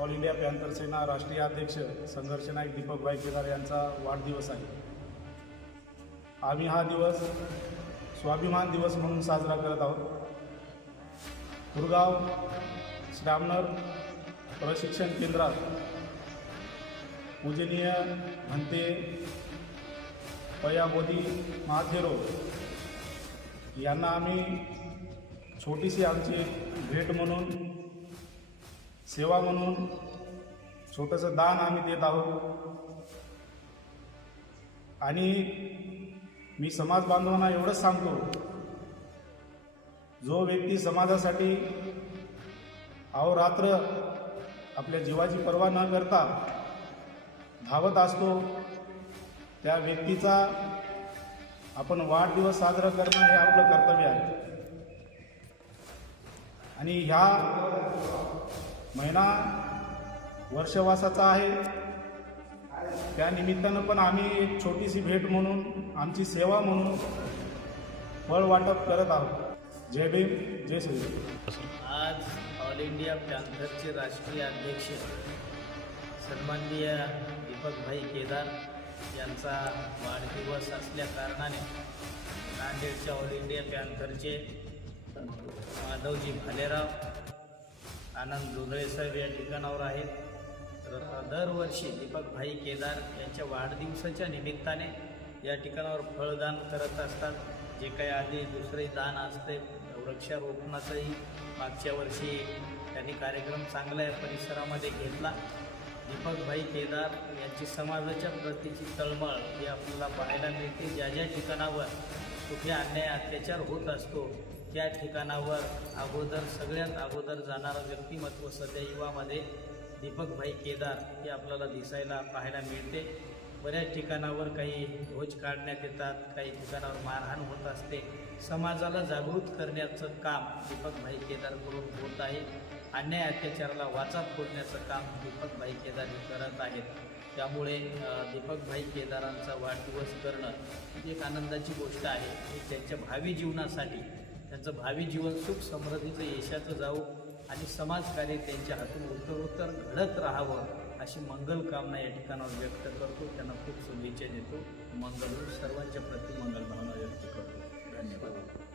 All India panther सेना राष्ट्रीय अध्यक्ष संघर्ष नायक दीपकभाई केदार यांचा वाढदिवस आहे। आम्ही हा दिवस स्वाभिमान दिवस म्हणून साजरा करत आहोत। कुरगाव श्रामनर प्रशिक्षण केंद्रात पूजनीय म्हणते पयाबोधी महाथेरो यांना आम्ही छोटीशी आमची भेट म्हणून, सेवा म्हणून छोटंसं दान आम्ही देत आहोत। आणि मी समाज बांधवांना एवढंच सांगतो, जो व्यक्ती समाजासाठी अहोरात्र आपल्या जीवाची पर्वा न करता धावत असतो, त्या व्यक्तीचा आपण वाढदिवस साजरा करणं हे आपलं कर्तव्य आहे। आणि ह्या महिना वर्षवासाचा आहे, त्या निमित्तानं पण आम्ही एक छोटीशी भेट म्हणून, आमची सेवा म्हणून फळ वाटप करत आहोत। जय भीम, जय श्रीराम। आज ऑल इंडिया पॅन्थरचे राष्ट्रीय अध्यक्ष सन्माननीय दीपकभाई केदार यांचा वाढदिवस असल्या कारणाने नांदेडच्या ऑल इंडिया पॅन्थरचे माधवजी भालेराव, आनंद जोंधळे साहेब या ठिकाणावर आहेत। तर दरवर्षी दीपकभाई केदार यांच्या वाढदिवसाच्या निमित्ताने या ठिकाणावर फळदान करत असतात। जे काही आधी दुसरे दान असते, वृक्षारोपणाचाही मागच्या वर्षी त्यांनी कार्यक्रम चांगला या परिसरामध्ये घेतला। दीपकभाई केदार यांची समाजाच्या प्रतीची तळमळ ही आपल्याला पाहायला मिळते। ज्या ज्या ठिकाणावर कुठे अन्याय अत्याचार होत असतो, त्या ठिकाणावर सगळ्यात अगोदर जाणारं व्यक्तिमत्व सध्या युवामध्ये दीपकभाई केदार हे आपल्याला दिसायला पाहायला मिळते। बऱ्याच ठिकाणावर काही ध्वज काढण्यात येतात, काही ठिकाणावर मारहाण होत असते। समाजाला जागृत करण्याचं काम दीपकभाई केदारकडून होत आहे। अन्याय अत्याचाराला वाचा फोडण्याचं काम दीपकभाई केदार करत आहेत। त्यामुळे दीपकभाई केदारांचा वाढदिवस करणं ही एक आनंदाची गोष्ट आहे। त्यांच्या भावी जीवनासाठी, त्यांचं भावी जीवन सुख समृद्धीचं यशाचं जावो आणि समाजकार्य त्यांच्या हातून उत्तरोत्तर घडत राहावं अशी मंगल कामना या ठिकाणावर व्यक्त करतो। त्यांना खूप शुभेच्छा देतो। मंगल सर्वांच्या प्रति मंगल भावना व्यक्त करतो। धन्यवाद।